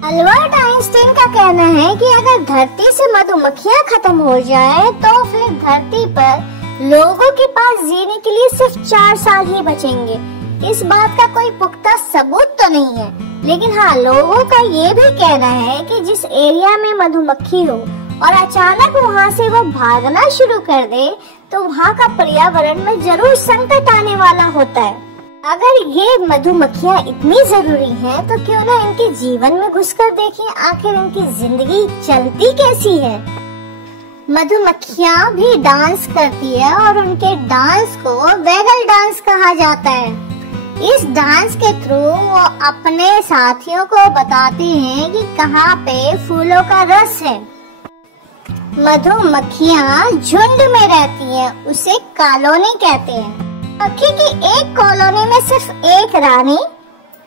Albert Einstein का कहना है कि अगर धरती से मधुमक्खियां खत्म हो जाए तो फिर धरती पर लोगों के पास जीने के लिए सिर्फ 4 साल ही बचेंगे। इस बात का कोई पुख्ता सबूत तो नहीं है, लेकिन हाँ, लोगों का ये भी कहना है कि जिस एरिया में मधुमक्खी हो और अचानक वहाँ से वो भागना शुरू कर दे तो वहाँ का पर्यावरण में जरूर संकट आने वाला होता है। अगर ये मधुमक्खियाँ इतनी जरूरी हैं, तो क्यों ना इनके जीवन में घुसकर देखें आखिर इनकी जिंदगी चलती कैसी है। मधुमक्खियाँ भी डांस करती है और उनके डांस को वैगल डांस कहा जाता है। इस डांस के थ्रू वो अपने साथियों को बताते हैं कि कहाँ पे फूलों का रस है। मधुमक्खियाँ झुंड में रहती हैं, उसे कॉलोनी कहते हैं। मक्खी की एक कॉलोनी में सिर्फ एक रानी,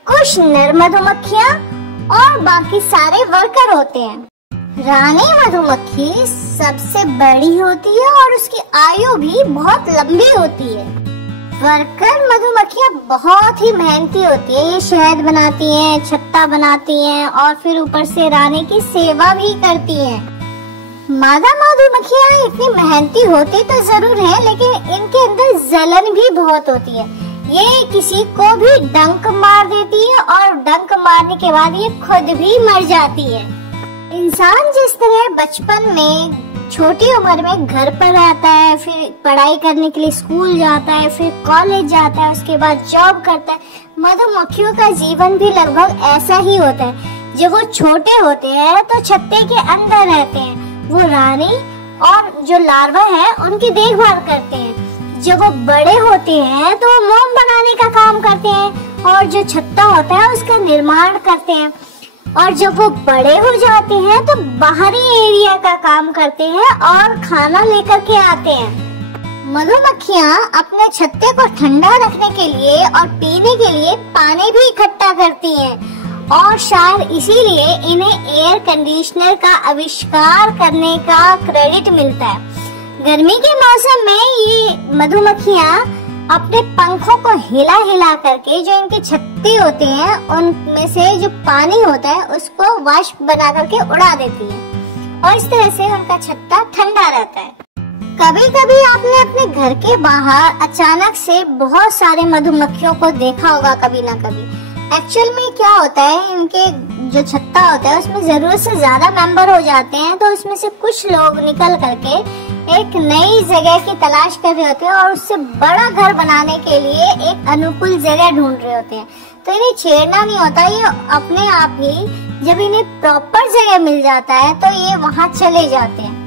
कुछ नर मधुमक्खियाँ और बाकी सारे वर्कर होते हैं। रानी मधुमक्खी सबसे बड़ी होती है और उसकी आयु भी बहुत लंबी होती है। वर्कर मधुमक्खियाँ बहुत ही मेहनती होती है। ये शहद बनाती हैं, छत्ता बनाती हैं और फिर ऊपर से रानी की सेवा भी करती हैं। मादा मधुमक्खियाँ इतनी मेहनती होती तो जरूर है, लेकिन इनके अंदर जलन भी बहुत होती है। ये किसी को भी डंक मार देती है और डंक मारने के बाद ये खुद भी मर जाती है। इंसान जिस तरह बचपन में छोटी उम्र में घर पर रहता है, फिर पढ़ाई करने के लिए स्कूल जाता है, फिर कॉलेज जाता है, उसके बाद जॉब करता है, मधुमक्खियों का जीवन भी लगभग ऐसा ही होता है। जब वो छोटे होते हैं तो छत्ते के अंदर रहते हैं, वो रानी और जो लार्वा है उनकी देखभाल करते हैं। जब वो बड़े होते हैं तो वो मोम बनाने का काम करते हैं और जो छत्ता होता है उसका निर्माण करते हैं। और जब वो बड़े हो जाते हैं तो बाहरी एरिया का काम करते हैं और खाना लेकर के आते हैं। मधुमक्खियाँ अपने छत्ते को ठंडा रखने के लिए और पीने के लिए पानी भी इकट्ठा करती हैं और शायद इसीलिए इन्हें एयर कंडीशनर का आविष्कार करने का क्रेडिट मिलता है। गर्मी के मौसम में ये मधुमक्खियाँ अपने पंखों को हिला हिला करके जो इनके छत्ते होते हैं उनमें से जो पानी होता है उसको वाष्प बना करके उड़ा देती है और इस तरह से उनका छत्ता ठंडा रहता है। कभी कभी आपने अपने घर के बाहर अचानक से बहुत सारे मधुमक्खियों को देखा होगा, कभी ना कभी। एक्चुअल में क्या होता है, इनके जो छत्ता होता है उसमें जरूरत से ज्यादा मेंबर हो जाते हैं, तो उसमें से कुछ लोग निकल करके एक नई जगह की तलाश कर रहे होते हैं और उससे बड़ा घर बनाने के लिए एक अनुकूल जगह ढूंढ रहे होते हैं। तो इन्हें छेड़ना नहीं होता, ये अपने आप ही जब इन्हें प्रॉपर जगह मिल जाता है तो ये वहाँ चले जाते हैं।